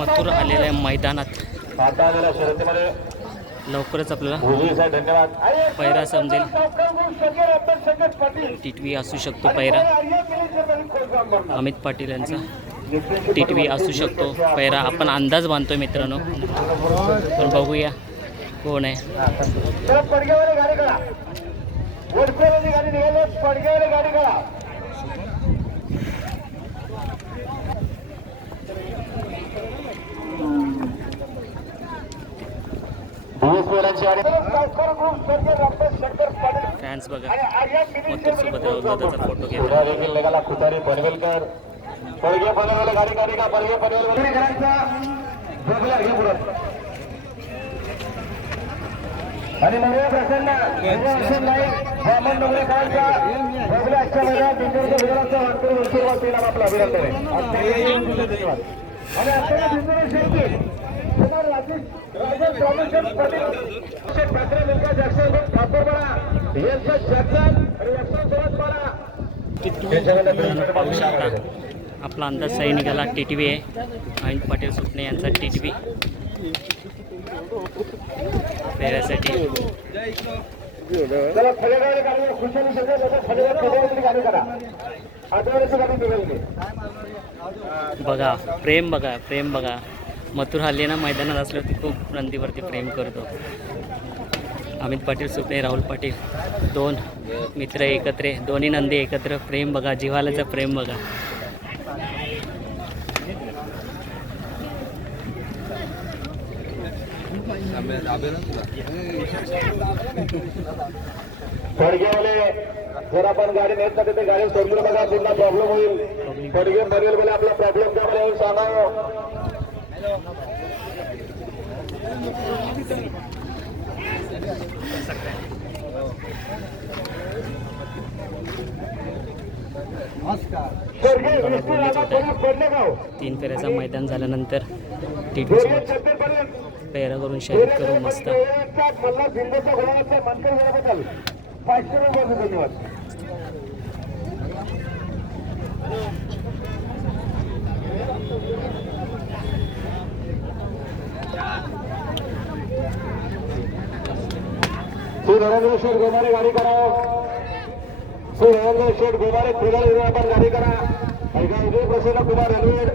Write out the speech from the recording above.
मथुर आलेल्या मैदानात आलेल्या शर्यतीमध्ये लवकरच आपल्याला पैरा समजेल. टिटवी असू शकतो पैरा. अमित पाटील यांचा. टिटवी असू शकतो पैरा. आपण अंदाज बांधतोय मित्रांनो. पण बघूया कोण आहे पडग्यावर गाडी करा वडसेवाली गाडी निघाली पडग्यावर गाडी करा फॅन्स बघा. मथुरसोबत दादाचा फोटो घेतो पुढा देखील निघाला खुतारी पनवेलकर. पडगे पनवेल गाडी गाडी का पडगे पनवेल बघला हे पुढं. आणि मंगळ प्रसन्न. प्रसन्न नाईक वामन डोंगरेकरांचा बघल्या आजच्या वेळा बिंदूरच्या विधानाचा वाटतो वस्तूवर आपला अभिनंदन. आहे धन्यवाद आणि आपल्याला बिंदूर आपला अंदाज सही निघाला टिटवी आहे. अमित पाटील सुपणे यांचा फेऱ्यासाठी करा. आठवड्याची गाडी निघाली बघा प्रेम बघा प्रेम बघा. मथुर हल्ली ना मैदानात असल्यावरती खूप नंदीवरती प्रेम करतो. अमित पाटील सुपे राहुल पाटील दोन मित्र एकत्र दोन्ही नंदी एकत्र. प्रेम बघा जिव्हाळ्याचं प्रेम बघा. फडगेवाले जर आपण गाडी नेत नाही ते गाडी सोडली बघा पुन्हा प्रॉब्लेम होईल. फडगे मरेल बोले आपला प्रॉब्लेम काय मला येऊन सांगावं तीन फेऱ्याचा मैदान झाल्यानंतर टी दोन्ही छत्तीसपर्यंत पेरा करून शर्यत करू मस्त. धन्यवाद श्री नरेंद्र शेठ गोमारे गाडी करा. श्री नरेंद्र शेठ गोमारे फुलर आपण गाडी करा. ऐका उदय प्रसन्न कुमार रणवीर